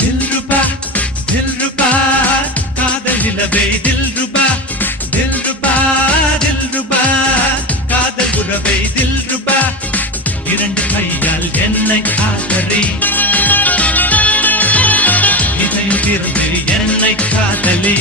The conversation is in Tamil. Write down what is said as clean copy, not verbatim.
தில்ருபா தில்ருபா காதல் நிலவே தில்ருபா தில்ருபா தில்ருபா காதல் உறவை தில்ருபா இரண்டு கையால் என்னை காதலி இதயம் இருந்து என்னை காதலி